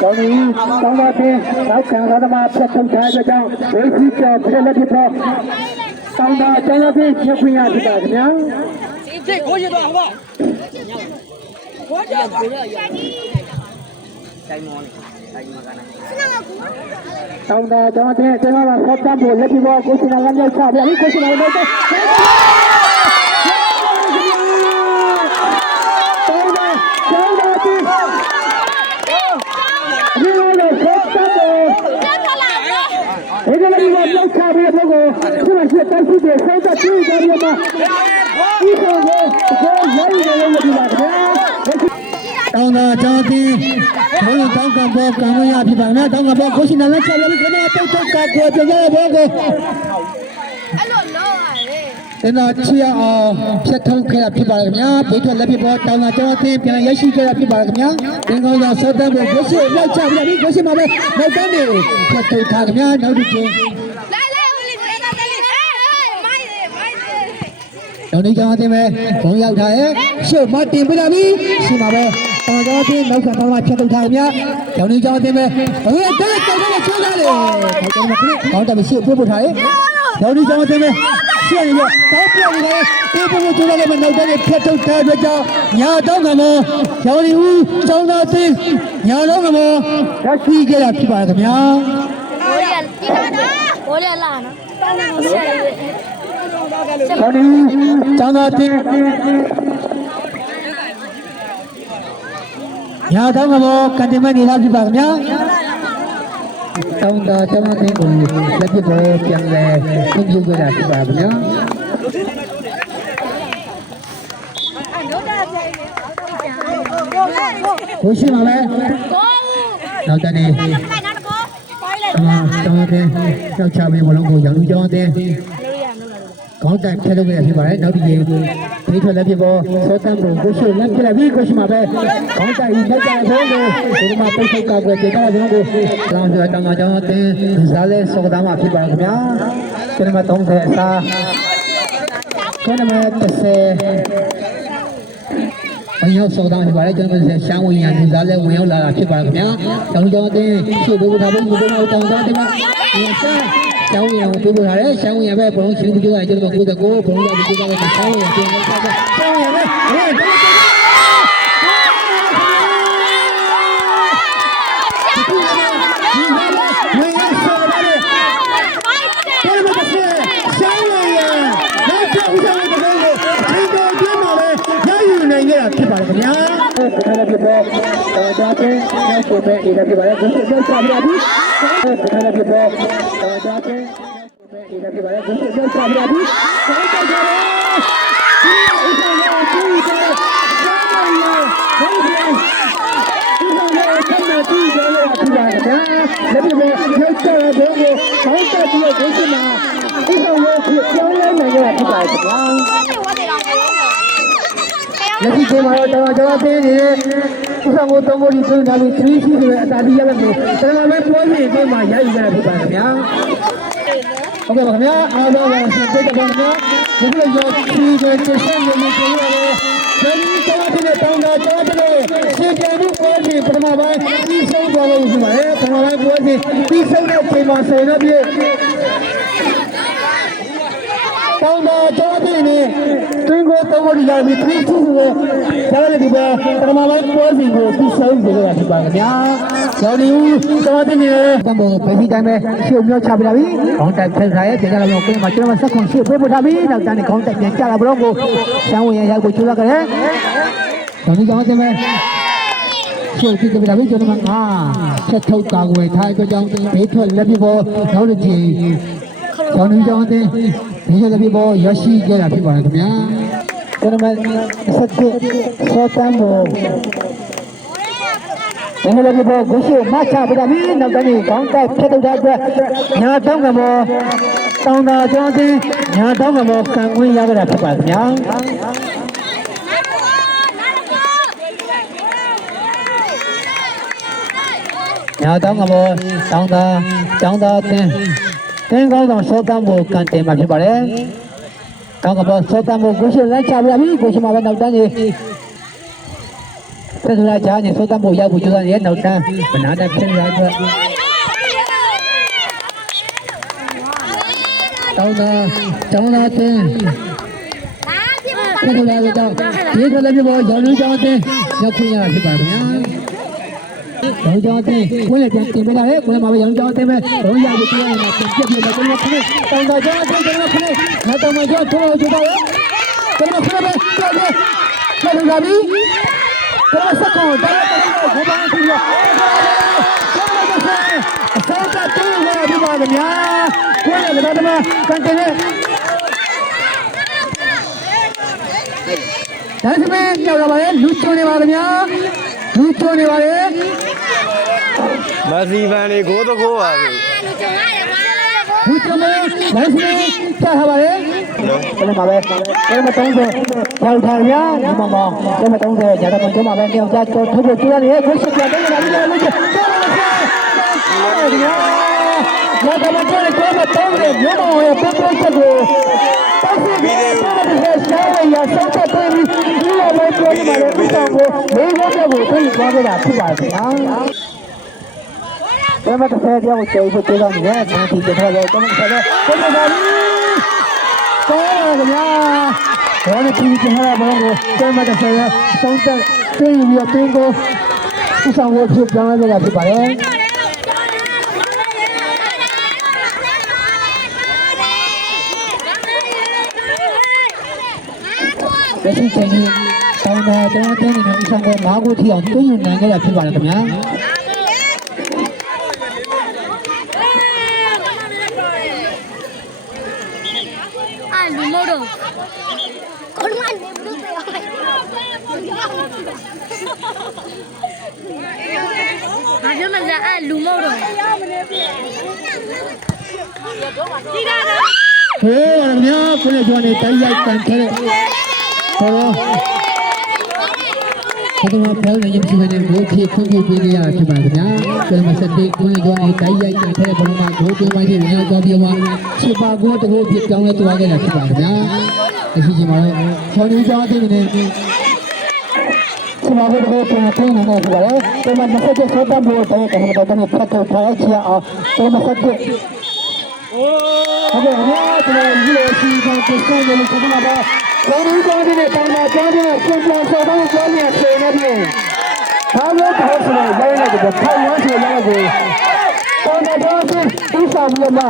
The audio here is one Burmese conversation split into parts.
ကောင်းပြီတောင်းပါသေးနောက်ခံတော်မှာဖြတ်ထုတ်ထားတဲ့ကြောင့်ဝိသိကျော်ပြလက်ဖြစ်တော့တောင်းတာကျောင်းသားဖြစ်ခွင့်ရပြီပါခင်ဗျာဒီကိုရတော့ဟုတ်ပါကိုရတော့တိုင်းမောတိုင်းမကနိုင်တောင်းတာကျောင်းသားဖြစ်ကျွန်တော်ကဆက်တတ်ဖို့လက်ပြီးတော့ကိုရှင်နာကမြောက်ချပြပြီကိုရှင်နာလည်းတော့တောင်းတာကျောင်းသားဖြစ်ဒီလိုဆက်တတ်ဖို့ဒီကနေ့မြောက်ချပြတဲ့ကိုသူ့ရဲ့တိုက်စစ်တွေဆက်တတ်ပြီးကြရမှာဒီလိုကိုရိုင်းနေလို့ဒီပါခင်ဗျာတောင်းတာကျောင်းသည်ဘုန်းတောင်းကဘောကံမရဖြစ်ပါနဲ့တောင်းကဘောကိုရှင်နာလက်ချက်ပြီးခဏပုတ်တုတ်ကကိုပြကြရဘောကိုအဲ့လိုလောက်ပါလေတင်တော်ချီအောင်ဖြတ်ထုတ်ခဲ့တာဖြစ်ပါလေခင်ဗျာဘေးထွက်လက်ဖြစ်ဘောတောင်းတာကျောင်းသည်ပြန်ရရှိခဲ့တာဖြစ်ပါလေခင်ဗျာတင်ကောင်းသာစောတတ်ဖို့ကိုရှင်လက်ချက်ပြီးကိုရှင်မှာပဲနောက်တန်းနေဖြတ်ထုတ်ထားခင်ဗျာနောက်တစ်ချိန်တောင်းနေကျောင်းသည်ပဲဘုံရောက်ထားရဲ့ရှုပ်မတင်ပြလာပြီရှိမှာပဲတောင်းကျောင်းသည်နောက်ဆက်တော့ဖြတ်ထုတ်ထားခင်ဗျာတောင်းနေကျောင်းသည်ပဲဘယ်တက်တောင်းတော့ချိုးလာလေကျွန်တော်ကကောင်းတယ်မရှိပြပို့ထားရဲ့တောင်းနေကျောင်းသည်ပဲရှင်းရတောင်းပြနေတယ်ပြပို့ချိုးလာလေနောက်တဲ့ဖြတ်ထုတ်ထားတဲ့ကြောင့်ညာတောင်းကမောကျောင်းဒီဦးကျောင်းသားသည်ညာတော့ကမောရရှိခဲ့တာဖြစ်ပါခင်ဗျာ我俩拉呢，当然是。ကျောင်းဒီကျောင်းသားသည်ညာတော့ကမောကန်တင်မနေလားဖြစ်ပါခင်ဗျာတောင်းတာကျောင်းသားသည်ကိုလက်ဖြစ်ပေါ်ပြန်လဲပြုတ်ကြတာဖြစ်ပါခင်ဗျာကိုရှိမှာပဲနောက်တနေ့တောင်းတဲ့ကြောက်ချပေးဘလုံးကိုရောင်လူကျောင်းတဲ့ကောင်းတိုက်ဖြတ်လုပ်ရဖြစ်ပါတယ်နောက်တစ်ချိန်ဒီထွက်လက်ဖြစ်ပေါ်စောတန်းပုံကိုရှိလက်ဖြစ်လာပြီးကိုရှိမှာပဲကောင်းတိုက်လက်ကြတဲ့ဘုံကိုဒီမှာပိတ်ထုတ်ကောက်ွယ်ကြေတာဘုံကိုလောင်းဆိုတောင်းကျောင်းတဲ့ဇာလဲစောသားမှာဖြစ်ပါခင်ဗျာကျွန်တော်30အစားကျွန်တော်ဝင်ရောက်စောသားဖြစ်ပါတယ်ကျွန်တော်ရှမ်းဝင်ရသူစားလဲဝင်ရောက်လာတာဖြစ်ပါခင်ဗျာတောင်းကျောင်းတဲ့ရှုပ်ဖို့ထားဖို့ဒီဘုံတောင်းကျောင်းတဲ့မှာရှမ်းဝင်ရကိုပြောထားတယ်ရှမ်းဝင်ရပဲဘုံချင်းပြောတာကျွန်တော်ကိုဘုံရောက်ပြောတာရှမ်းဝင်ရပြန်တော့ရှမ်းဝင်ရပဲဖြစ်ပါလေခင်ဗျာခဏလေးပြပေါ်တော့ကြားတဲ့နောက်ဆိုမဲ့အေးဖြစ်ပါလေကိုယ်ပြောချပြပါဘူးခဏလေးပြပေါ်တော့ကြားတဲ့အေးဖြစ်ပါလေကိုယ်ပြောချပြပါဘူးဆောင်းတော့ကြတယ်ဒီဥစ္စာကိုဒီတော့ဆောင်းရဘယ်လိုဒီတော့ဆန္ဒတူကြရဖြစ်ပါခင်ဗျာလက်ပြပေါ်ရောက်ချတဲ့ဘုံကိုဆောင်းတက်ပြီးကိုယ်စမှာဒီတော့ကိုပြောင်းလဲနိုင်ရဖြစ်ပါခင်ဗျာလက်ရှိချိန်မှာတော့ကျွန်တော်ပေးနေတဲ့ဥစ္စာကိုသုံးဖို့ဒီပြင်ထားပြီး3ရှိနေတဲ့အတားကြီးရမယ်ကျွန်တော်လည်းပြောနေချိန်မှာရည်ရဖြစ်ပါခင်ဗျာဟုတ်ကဲ့ပါခင်ဗျာအားလုံးပါဆက်ကြပါခင်ဗျာဒီလိုရောဒီကချက်ဆက်နေနေကြရတယ်ဒီတော့ဒီတောင်းတာတော့တယ်ရှင်းပြမှုပေါ်ပြီးပထမပိုင်းပြီးဆုံးသွားလို့ရှိပါတယ်ပထမပိုင်းပေါ်ပြီးပြီးဆုံးတဲ့ချိန်မှာဆိုတော့ပြည့်တောင်းတာတော့တယ်နေတွင်းကိုတော့ဒီရပြီ3ခုကိုကြားရတဲ့ဒီပေါ်ပထမပိုင်းပေါ်စီကိုပြီးဆုံးကြရဖြစ်ပါခင်ဗျာကျောင်းဒီဦးတော်တင်နေတံပုံပဲဒီတိုင်းပဲရှုပ်မြောက်ချပြလာပြီခေါင်းတိုက်ဖက်ထားရဲ့ဒီကလာတော့ကိုယ်မှာကျွန်တော်ဆက်ခွန်ရှေ့ပို့ထားပြီနောက်တန်းခေါင်းတိုက်ပြန်ကြလာဘလို့ကိုရှမ်းဝင်ရောက်ကိုချိုးရခဲ့တယ်ကျောင်းဒီကျောင်းတင်ပဲရှုပ်ကြည့်ကြလာပြီကျွန်တော်ကဆက်ထုတ်ကာကွယ်ထားတဲ့ကြောင့်ဘေးထွက်လက်ပြပေါ်နောက်တစ်ချိန်ကျောင်းဒီကျောင်းတင်ဒီလိုပြပေါ်ရရှိကြတာဖြစ်ပါတယ်ခင်ဗျာကျွန်တော်ဆက်ကိုစောတမ်းဖို့ဒီလိုပြပေါ်ကိုရှိမချပြတာပြီနောက်တနေ့ခေါင်းတိုက်ဖြတ်ထုတ်တဲ့အတွက်ညာတောင်းကမောတောင်းတာကျောင်းတင်ညာတောင်းကမောကံခွင့်ရကြတာဖြစ်ပါခင်ဗျာညာတောင်းကမောတောင်းတာကျောင်းသားတင်တင်းကောင်းဆောင်စောတမ်းဖို့ကံတင်မှာဖြစ်ပါတယ်တောင်းကဘောစောတမ်းဖို့ကိုရှိလက်ချပြပြီကိုရှိမှာပဲနောက်တန်းကြီး ဆက်စရာကြားနေသုံးသပ်ဖို့ရောက်ဖို့ကြိုးစားနေတဲ့နောက်တန်းမနာတဲ့ဖြစ်ရတဲ့တောင်းတာတင်ဆက်စရာတော့ဒီကလည်းပြောရောင်းလို့ကြောင်းတင်ရောက်ခွင့်ရဖြစ်ပါခင်ဗျာရောင်းကြောင်းတင်ကိုယ်လည်းပြန်တင်ပေးလာတယ်ကိုယ်မှာပဲရောင်းကြောင်းတင်ပဲဘုံရဖို့တရားနေတာပြန်ပြပြမယ်ကျွန်တော်ခဏတောင်းတာကြောင်းတင်ကျွန်တော်ခဏနောက်တော့မှကြောင်းထိုးကြည့်ပါဦးကျွန်တော်ခဏပဲကြောက်တယ်ဆက်လာပြီကျွန်တော်စကောတောင်းတော့ဘုံပါကြည့်ရအစောကတူးရပြီပါခင်ဗျာကိုယ်လည်းတော့ကန်တင်နေဒါဆိုရင်ကြောက်ရပါလေလူချိုနေပါခင်ဗျာလူချိုနေပါလေ မစီပန်လေးကိုတကိုးပါပြီ လူချိုနေဒါဆိုရင်ကြောက်ရပါလေဘယ်မှာပဲဘယ်မှာ30ကြောက်ထားရဒီမှာမောဘယ်မှာ30ကြာတော့ကျွန်မပဲကြောက်ကြထုတ်ဖို့ကြိုးရတယ်ခွင့်ရှိပြတယ်လာပြီလို့ကြောက်ရတယ်ဘာကမှကြောက်တယ်30မြို့မောရဲ့ပတ်သက်ချက်ကိုတောက်စီပြီးတယ်ရှားရဆက်ချက်ပေးပြီးဒီလိုပဲပြောနေတယ်ဥစ္စာကိုလေးဘက်ကိုသိသွားကြတာဖြစ်ပါစေ။ဘယ်မှာတစ်ဖက်ကြောက်ကြိုးဖို့ကြောက်နေတယ်။ဘာဖြစ်တယ်လဲတော့မဆက်တော့ဆက်ပါဘူး။ဆောရကြညာ။ဘောနဲ့ပြီးချင်တာဘောကိုဘယ်မှာတစ်ဖက်သုံးသက်သိပြီးတော့တင်းကိုဥစ္စာကိုဖြစ်ပြောင်းလဲကြတာဖြစ်ပါတယ်။လက်ရှိချိန်ကြီးတောင်းတာတင်းနေတဲ့ဥစ္စာကို၅ခုထိအောင်တွင်းယူနိုင်ကြတာဖြစ်ပါတယ်ခင်ဗျာလူမို့တော့ကိုမနေဘူးတော့ဘာပြောမလဲလူမို့တော့ဒီကားတော့ဟေးပါခင်ဗျာကိုလည်းကျွမ်းနေတိုက်ရိုက်တန်ခဲတဲ့ဟောဒီမှာပြောနေရင်ဒီနေ့ဘိုးဖြစ်ဖွင့်ပြပေးရတာဖြစ်ပါခင်ဗျာကျမစတဲ့ကိုလည်းကျွမ်းနေတိုက်ရိုက်တန်ခဲတဲ့ဘုံမှာဘိုးပြုံးပိုင်းတွေဝင်ရောက်ပြီးတော့ချစ်ပါကိုတကူဖြစ်ကြောင်းလဲတွားခဲ့တာဖြစ်ပါခင်ဗျာအရှိကြီးမှာတော့ဆောင်းနေကြတဲ့နေချစ်ပါကိုတကူပြန်ပြန်နေတယ်ဆိုတော့ကျမစတဲ့ဆောတာဘိုးတဲ့ကနေတော့ဖတ်တော့ထားချင်အောင်ကျမစတဲ့ဟုတ်ကဲ့ဗျာကျွန်တော်ဒီလိုစီစဉ်ပြည့်စုံနေလို့ကျွန်တော်ကဘောရင်းကြောင်းနဲ့တောင်းတာကြောင်းနဲ့ပြန်ပြန်ဆောတော့ကြောင်းနဲ့ပြင်နေပြီ။ဒါလို့တော့ဆိုရင်လည်းလည်းတော့ထိုင်ရဆိုရကိုတောင်းတာကြောင်းပြီးသူ့ဆောင်ပြီးမှ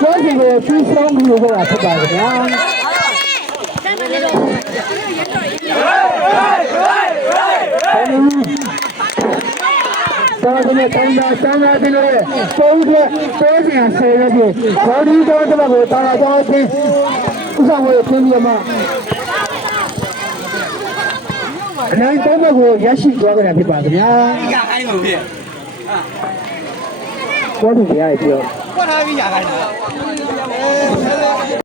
ကျောင်းစီကိုပြီးဆုံးပြီးတော့ဖြစ်ပါတယ်ဗျာ။တော်တယ်တောင်းတာတောင်းတာဒီလိုပုံတဲ့တိုးစင်ဆယ်ရပြီဘောဒီတော့တမကိုတောင်းတာကြောင်းချင်းဥစ္စာကိုပြင်ပြီးမှအနိုင်တောင်းဘက်ကိုရရှိသွားကြတာဖြစ်ပါခင်ဗျာရခိုင်းလို့ဖြစ်ဘောဒီရရပြောကွက်ထားပြီးရခိုင်းတာ